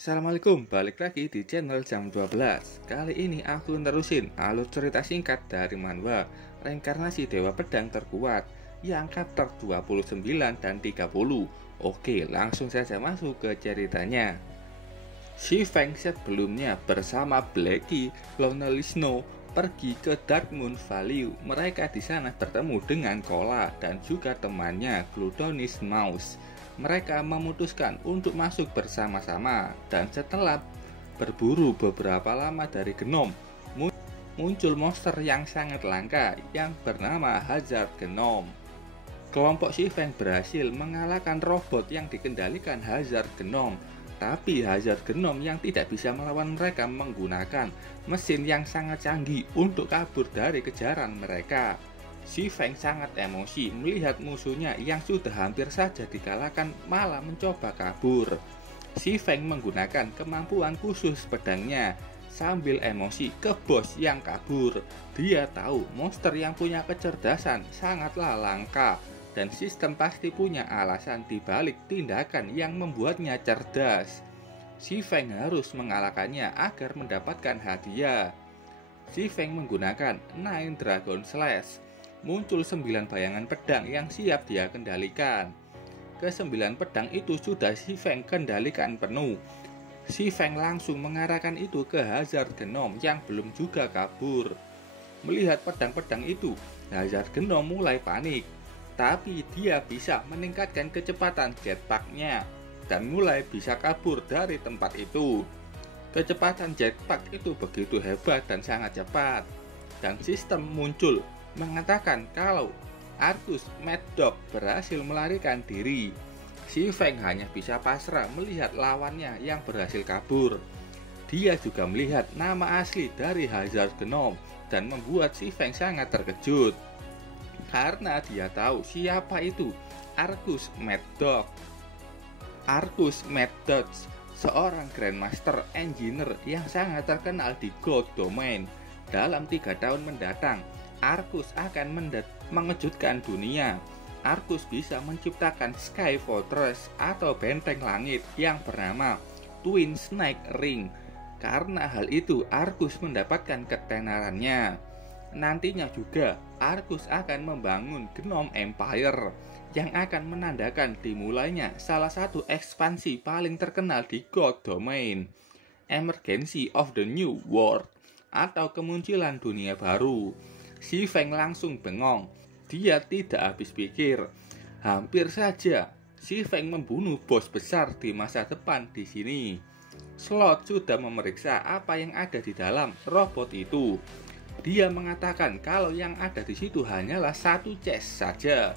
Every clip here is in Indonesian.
Assalamualaikum, balik lagi di channel jam 12. Kali ini aku terusin alur cerita singkat dari manhwa Reinkarnasi Dewa Pedang Terkuat yang chapter 29 dan 30. Oke, langsung saja masuk ke ceritanya. Si Feng sebelumnya bersama Blackie, Lonely Snow pergi ke Dark Moon Valley. Mereka di sana bertemu dengan Kola dan juga temannya Glutonis Mouse. Mereka memutuskan untuk masuk bersama-sama, dan setelah berburu beberapa lama dari Genom, muncul monster yang sangat langka yang bernama Hazard Genom. Kelompok Si Feng berhasil mengalahkan robot yang dikendalikan Hazard Genom, tapi Hazard Genom yang tidak bisa melawan mereka menggunakan mesin yang sangat canggih untuk kabur dari kejaran mereka. Si Feng sangat emosi melihat musuhnya yang sudah hampir saja dikalahkan malah mencoba kabur. Si Feng menggunakan kemampuan khusus pedangnya sambil emosi ke bos yang kabur. Dia tahu monster yang punya kecerdasan sangatlah langka dan sistem pasti punya alasan dibalik tindakan yang membuatnya cerdas. Si Feng harus mengalahkannya agar mendapatkan hadiah. Si Feng menggunakan Nine Dragon Slash. Muncul 9 bayangan pedang yang siap dia kendalikan. Ke-9 pedang itu sudah Si Feng kendalikan penuh. Si Feng langsung mengarahkan itu ke Hazard Genom yang belum juga kabur. Melihat pedang-pedang itu, Hazard Genom mulai panik. Tapi dia bisa meningkatkan kecepatan jetpacknya dan mulai bisa kabur dari tempat itu. Kecepatan jetpack itu begitu hebat dan sangat cepat. Dan sistem muncul mengatakan kalau Argus Mad Dog berhasil melarikan diri. Si Feng hanya bisa pasrah melihat lawannya yang berhasil kabur. Dia juga melihat nama asli dari Hazard Genom dan membuat Si Feng sangat terkejut. Karena dia tahu siapa itu Argus Mad Dog. Argus Mad Dog seorang Grandmaster Engineer yang sangat terkenal di Gold Domain. Dalam 3 tahun mendatang, Argus akan mengejutkan dunia. Argus bisa menciptakan Sky Fortress atau benteng langit yang bernama Twin Snake Ring. Karena hal itu, Argus mendapatkan ketenarannya. Nantinya juga, Argus akan membangun Genom Empire yang akan menandakan dimulainya salah satu ekspansi paling terkenal di Gold Domain, Emergency of the New World, atau kemunculan dunia baru. Si Feng langsung bengong. Dia tidak habis pikir. Hampir saja Si Feng membunuh bos besar di masa depan di sini. Slot sudah memeriksa apa yang ada di dalam robot itu. Dia mengatakan kalau yang ada di situ hanyalah satu chest saja.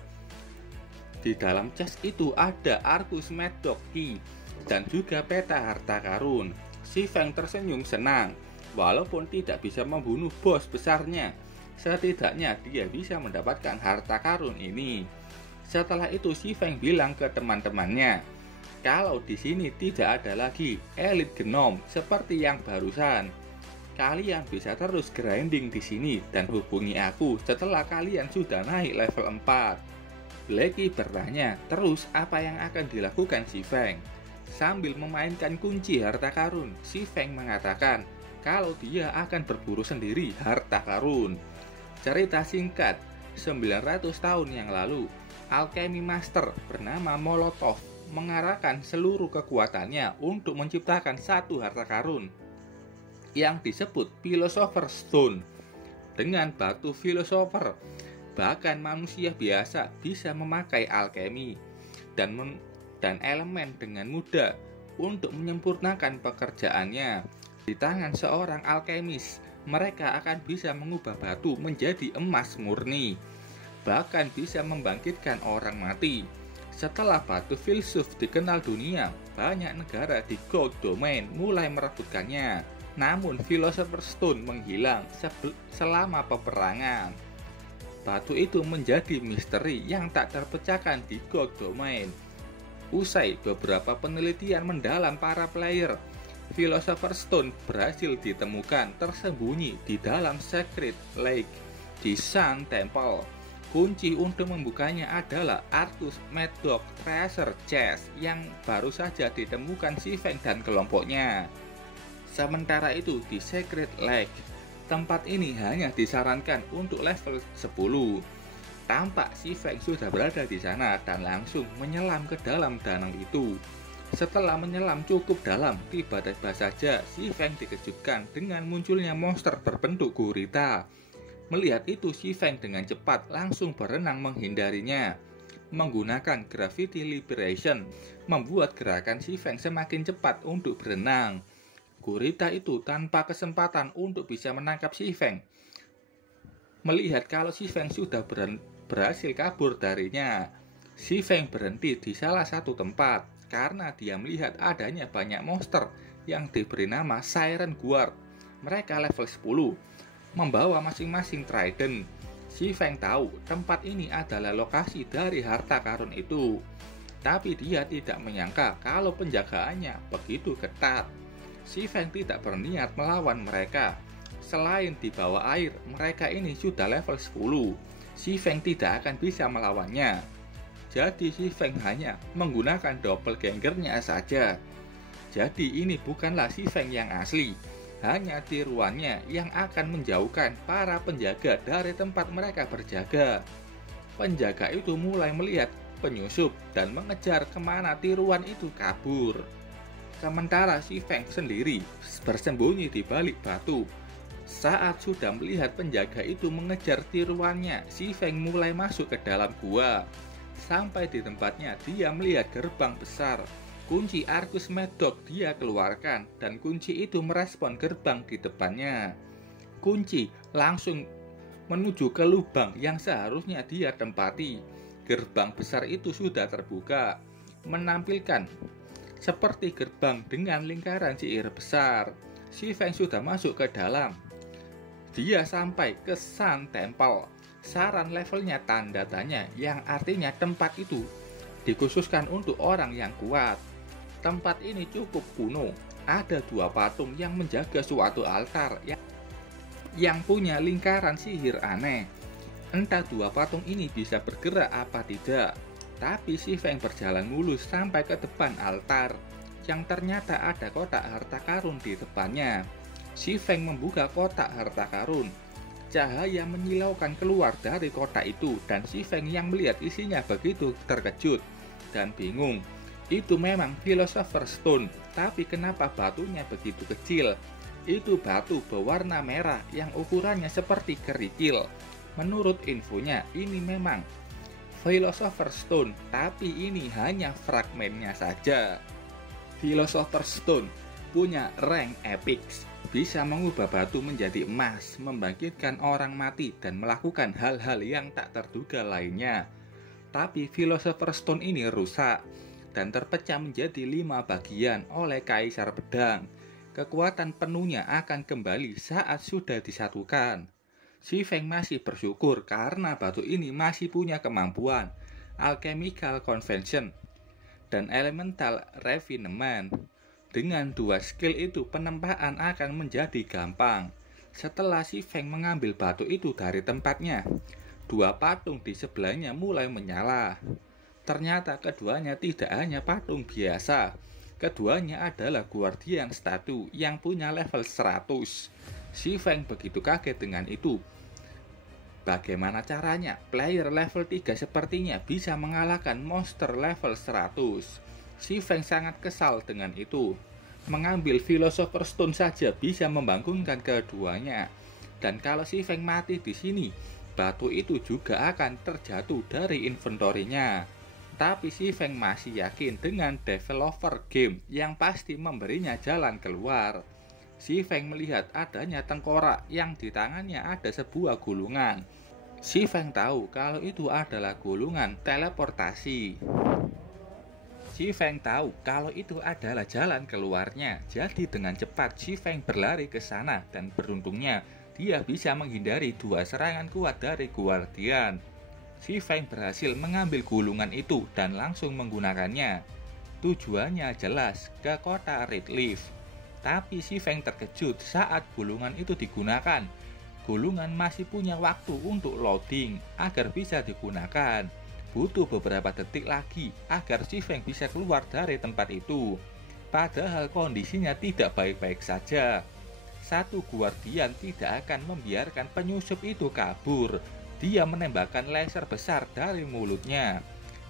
Di dalam chest itu ada Argus Mad Dog Key dan juga peta harta karun. Si Feng tersenyum senang. Walaupun tidak bisa membunuh bos besarnya, setidaknya dia bisa mendapatkan harta karun ini. Setelah itu Si Feng bilang ke teman-temannya, kalau di sini tidak ada lagi Elite Genom seperti yang barusan. Kalian bisa terus grinding di sini dan hubungi aku setelah kalian sudah naik level 4. Blackie bertanya terus apa yang akan dilakukan Si Feng. Sambil memainkan kunci harta karun, Si Feng mengatakan kalau dia akan berburu sendiri harta karun. Cerita singkat, 900 tahun yang lalu, alchemy master bernama Molotov mengarahkan seluruh kekuatannya untuk menciptakan satu harta karun yang disebut Philosopher's Stone. Dengan batu Philosopher, bahkan manusia biasa bisa memakai alchemy dan elemen dengan mudah untuk menyempurnakan pekerjaannya. Di tangan seorang alkemis, mereka akan bisa mengubah batu menjadi emas murni, bahkan bisa membangkitkan orang mati. Setelah batu filsuf dikenal dunia, banyak negara di Gold Domain mulai merebutkannya. Namun Philosopher's Stone menghilang selama peperangan. Batu itu menjadi misteri yang tak terpecahkan di Gold Domain. Usai beberapa penelitian mendalam para player, Philosopher's Stone berhasil ditemukan tersembunyi di dalam Sacred Lake di Sun Temple. Kunci untuk membukanya adalah Arcus Medoc Treasure Chest yang baru saja ditemukan si Feng dan kelompoknya. Sementara itu di Secret Lake, tempat ini hanya disarankan untuk level 10. Tampak si Feng sudah berada di sana dan langsung menyelam ke dalam danau itu. Setelah menyelam cukup dalam, tiba-tiba saja si Feng dikejutkan dengan munculnya monster berbentuk gurita. Melihat itu, si Feng dengan cepat langsung berenang menghindarinya. Menggunakan Gravity Liberation, membuat gerakan si Feng semakin cepat untuk berenang. Gurita itu tanpa kesempatan untuk bisa menangkap si Feng. Melihat kalau si Feng sudah berhasil kabur darinya, si Feng berhenti di salah satu tempat karena dia melihat adanya banyak monster yang diberi nama Siren Guard. Mereka level 10. Membawa masing-masing trident. Si Feng tahu tempat ini adalah lokasi dari harta karun itu. Tapi dia tidak menyangka kalau penjagaannya begitu ketat. Si Feng tidak berniat melawan mereka. Selain di bawah air, mereka ini sudah level 10. Si Feng tidak akan bisa melawannya. Jadi si Feng hanya menggunakan doppelgangernya saja. Jadi ini bukanlah si Feng yang asli. Hanya tiruannya yang akan menjauhkan para penjaga dari tempat mereka berjaga. Penjaga itu mulai melihat penyusup dan mengejar kemana tiruan itu kabur. Sementara si Feng sendiri bersembunyi di balik batu. Saat sudah melihat penjaga itu mengejar tiruannya, si Feng mulai masuk ke dalam gua. Sampai di tempatnya, dia melihat gerbang besar. Kunci Arcus Medoc dia keluarkan dan kunci itu merespon gerbang di depannya. Kunci langsung menuju ke lubang yang seharusnya dia tempati. Gerbang besar itu sudah terbuka, menampilkan seperti gerbang dengan lingkaran sihir besar. Si Feng sudah masuk ke dalam. Dia sampai ke Sun Temple. Saran levelnya tanda tanya yang artinya tempat itu dikhususkan untuk orang yang kuat. Tempat ini cukup kuno. Ada 2 patung yang menjaga suatu altar yang punya lingkaran sihir aneh. Entah 2 patung ini bisa bergerak apa tidak. Tapi si Feng berjalan mulus sampai ke depan altar yang ternyata ada kotak harta karun di depannya. Si Feng membuka kotak harta karun. Cahaya menyilaukan keluar dari kotak itu dan si Feng yang melihat isinya begitu terkejut dan bingung. Itu memang Philosopher's Stone, tapi kenapa batunya begitu kecil? Itu batu berwarna merah yang ukurannya seperti kerikil. Menurut infonya, ini memang Philosopher's Stone, tapi ini hanya fragmennya saja. Philosopher's Stone punya rank epic, bisa mengubah batu menjadi emas, membangkitkan orang mati, dan melakukan hal-hal yang tak terduga lainnya. Tapi Philosopher's Stone ini rusak dan terpecah menjadi 5 bagian oleh Kaisar Pedang. Kekuatan penuhnya akan kembali saat sudah disatukan. Si Feng masih bersyukur karena batu ini masih punya kemampuan Alchemical Convention dan Elemental Refinement. Dengan 2 skill itu penempaan akan menjadi gampang. Setelah si Feng mengambil batu itu dari tempatnya, 2 patung di sebelahnya mulai menyala. Ternyata keduanya tidak hanya patung biasa. Keduanya adalah guardian statue yang punya level 100. Si Feng begitu kaget dengan itu. Bagaimana caranya player level 3 sepertinya bisa mengalahkan monster level 100? Si Feng sangat kesal dengan itu. Mengambil Philosopher's Stone saja bisa membangunkan keduanya. Dan kalau si Feng mati di sini, batu itu juga akan terjatuh dari inventorinya. Tapi si Feng masih yakin dengan developer game yang pasti memberinya jalan keluar. Si Feng melihat adanya tengkorak yang di tangannya ada sebuah gulungan. Si Feng tahu kalau itu adalah gulungan teleportasi. Si Feng tahu kalau itu adalah jalan keluarnya. Jadi dengan cepat si Feng berlari ke sana dan beruntungnya dia bisa menghindari 2 serangan kuat dari guardian. Si Feng berhasil mengambil gulungan itu dan langsung menggunakannya. Tujuannya jelas ke kota Red Leaf. Tapi si Feng terkejut saat gulungan itu digunakan gulungan masih punya waktu untuk loading agar bisa digunakan. Butuh beberapa detik lagi agar si Feng bisa keluar dari tempat itu. Padahal kondisinya tidak baik-baik saja. Satu guardian tidak akan membiarkan penyusup itu kabur. Dia menembakkan laser besar dari mulutnya,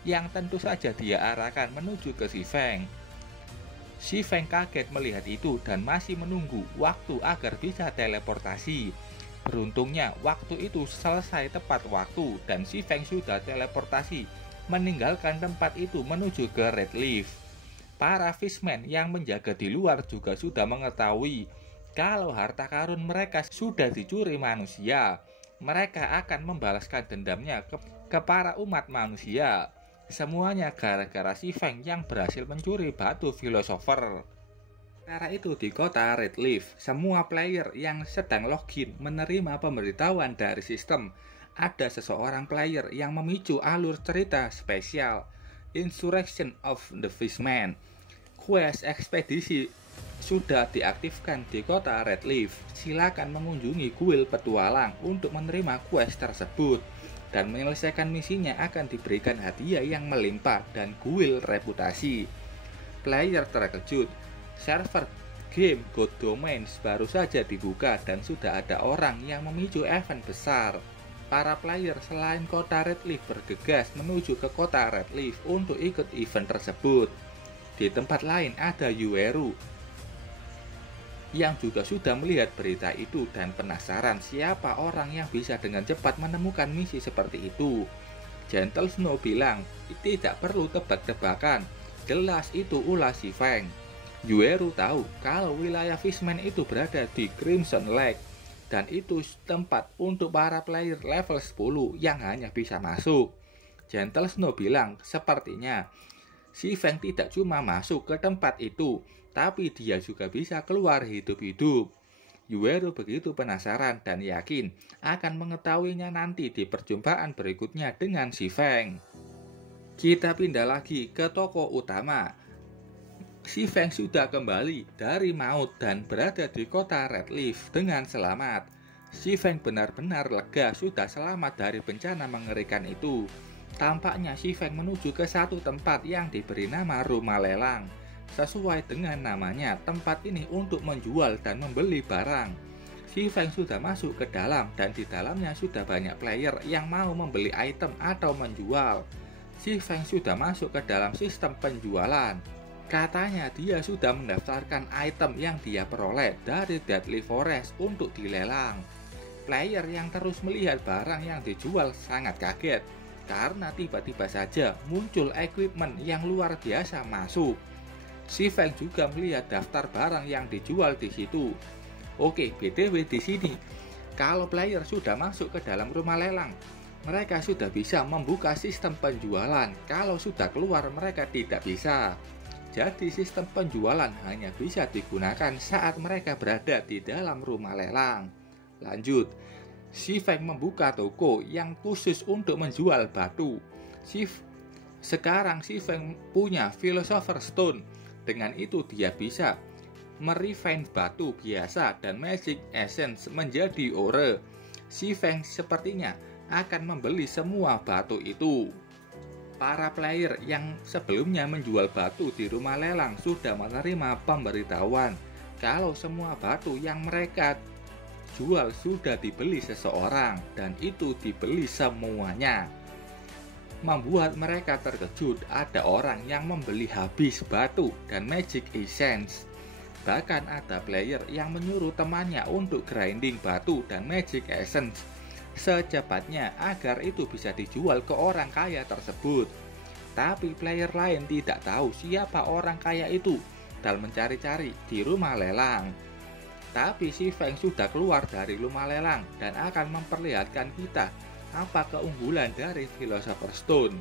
yang tentu saja dia arahkan menuju ke si Feng. Si Feng kaget melihat itu dan masih menunggu waktu agar bisa teleportasi. Beruntungnya waktu itu selesai tepat waktu dan si Feng sudah teleportasi meninggalkan tempat itu menuju ke Red Leaf. Para fishman yang menjaga di luar juga sudah mengetahui kalau harta karun mereka sudah dicuri manusia. Mereka akan membalaskan dendamnya ke para umat manusia. Semuanya gara-gara si Feng yang berhasil mencuri batu filosofer. Sementara itu di kota Red Leaf, semua player yang sedang login menerima pemberitahuan dari sistem. Ada seseorang player yang memicu alur cerita spesial, Insurrection of the Fishman. Quest ekspedisi sudah diaktifkan di kota Red Leaf. Silakan mengunjungi kuil petualang untuk menerima quest tersebut, dan menyelesaikan misinya akan diberikan hadiah yang melimpah dan kuil reputasi. Player terkejut. Server game God Domains baru saja dibuka dan sudah ada orang yang memicu event besar. Para player selain kota Red Leaf bergegas menuju ke kota Red Leaf untuk ikut event tersebut. Di tempat lain ada Yueru yang juga sudah melihat berita itu dan penasaran siapa orang yang bisa dengan cepat menemukan misi seperti itu. Gentle Snow bilang, tidak perlu tebak-tebakan, jelas itu ulah si Feng. Yueru tahu kalau wilayah Fishman itu berada di Crimson Lake, dan itu tempat untuk para player level 10 yang hanya bisa masuk. Gentle Snow bilang, sepertinya si Feng tidak cuma masuk ke tempat itu, tapi dia juga bisa keluar hidup-hidup. Yueru begitu penasaran dan yakin akan mengetahuinya nanti di perjumpaan berikutnya dengan si Feng. Kita pindah lagi ke toko utama. Si Feng sudah kembali dari maut dan berada di kota Red Leaf dengan selamat. Si Feng benar-benar lega sudah selamat dari bencana mengerikan itu. Tampaknya si Feng menuju ke satu tempat yang diberi nama rumah lelang. Sesuai dengan namanya, tempat ini untuk menjual dan membeli barang. Si Feng sudah masuk ke dalam dan di dalamnya sudah banyak player yang mau membeli item atau menjual. Si Feng sudah masuk ke dalam sistem penjualan. Katanya dia sudah mendaftarkan item yang dia peroleh dari Deadly Forest untuk dilelang. Player yang terus melihat barang yang dijual sangat kaget karena tiba-tiba saja muncul equipment yang luar biasa masuk. Si Feng juga melihat daftar barang yang dijual di situ. Oke, BTW di sini, kalau player sudah masuk ke dalam rumah lelang, mereka sudah bisa membuka sistem penjualan. Kalau sudah keluar, mereka tidak bisa. Jadi sistem penjualan hanya bisa digunakan saat mereka berada di dalam rumah lelang. Lanjut, si Feng membuka toko yang khusus untuk menjual batu. Sekarang si Feng punya Philosopher's Stone. Dengan itu dia bisa merefine batu biasa dan Magic Essence menjadi ore. Si Feng sepertinya akan membeli semua batu itu. Para player yang sebelumnya menjual batu di rumah lelang sudah menerima pemberitahuan kalau semua batu yang mereka jual sudah dibeli seseorang dan itu dibeli semuanya. Membuat mereka terkejut, ada orang yang membeli habis batu dan Magic Essence. Bahkan ada player yang menyuruh temannya untuk grinding batu dan Magic Essence secepatnya agar itu bisa dijual ke orang kaya tersebut. Tapi player lain tidak tahu siapa orang kaya itu dan mencari-cari di rumah lelang. Tapi si Feng sudah keluar dari rumah lelang dan akan memperlihatkan kita apa keunggulan dari Philosopher's Stone.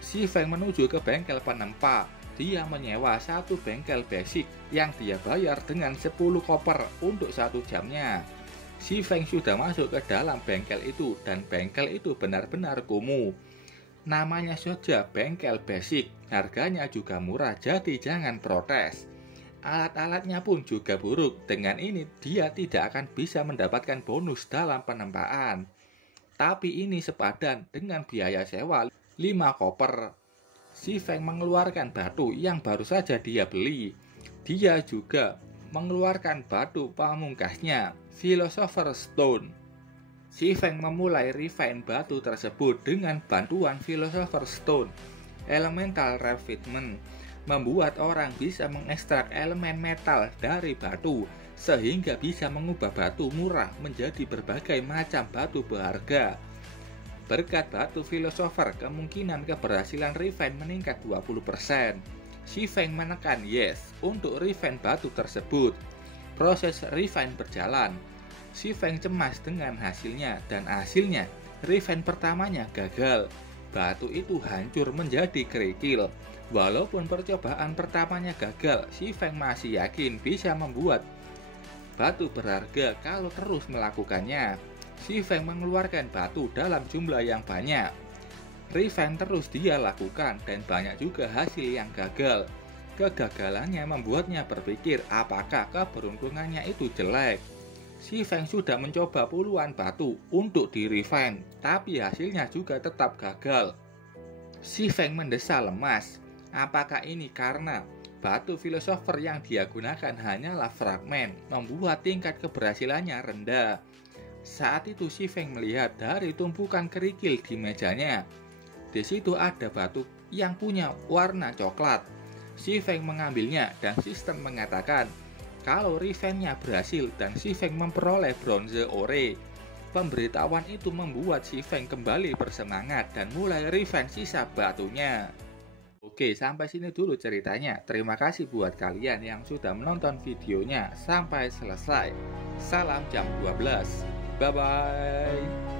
Si Feng menuju ke bengkel penempa. Dia menyewa satu bengkel basic yang dia bayar dengan 10 koper untuk 1 jamnya. Si Feng sudah masuk ke dalam bengkel itu dan bengkel itu benar-benar kumuh. Namanya saja bengkel basic, harganya juga murah, jadi jangan protes. Alat-alatnya pun juga buruk. Dengan ini dia tidak akan bisa mendapatkan bonus dalam penempaan. Tapi ini sepadan dengan biaya sewa 5 koper. Si Feng mengeluarkan batu yang baru saja dia beli. Dia juga mengeluarkan batu pamungkasnya, Philosopher Stone. Si Feng memulai refine batu tersebut dengan bantuan Philosopher Stone. Elemental Refinement membuat orang bisa mengekstrak elemen metal dari batu, sehingga bisa mengubah batu murah menjadi berbagai macam batu berharga. Berkat batu Philosopher, kemungkinan keberhasilan refine meningkat 20%. Si Feng menekan yes untuk refine batu tersebut. Proses refine berjalan. Si Feng cemas dengan hasilnya, dan hasilnya refine pertamanya gagal. Batu itu hancur menjadi kerikil. Walaupun percobaan pertamanya gagal, si Feng masih yakin bisa membuat batu berharga kalau terus melakukannya. Si Feng mengeluarkan batu dalam jumlah yang banyak. Refine terus dia lakukan dan banyak juga hasil yang gagal. Kegagalannya membuatnya berpikir apakah keberuntungannya itu jelek. Si Feng sudah mencoba puluhan batu untuk di-refine, tapi hasilnya juga tetap gagal. Si Feng mendesah lemas. Apakah ini karena batu Philosopher yang dia gunakan hanyalah fragmen, membuat tingkat keberhasilannya rendah? Saat itu si Feng melihat dari tumpukan kerikil di mejanya. Di situ ada batu yang punya warna coklat. Si Feng mengambilnya dan sistem mengatakan kalau refine-nya berhasil dan si Feng memperoleh bronze ore. Pemberitahuan itu membuat si Feng kembali bersemangat dan mulai refine sisa batunya. Oke, sampai sini dulu ceritanya. Terima kasih buat kalian yang sudah menonton videonya sampai selesai. Salam jam 12. Bye-bye.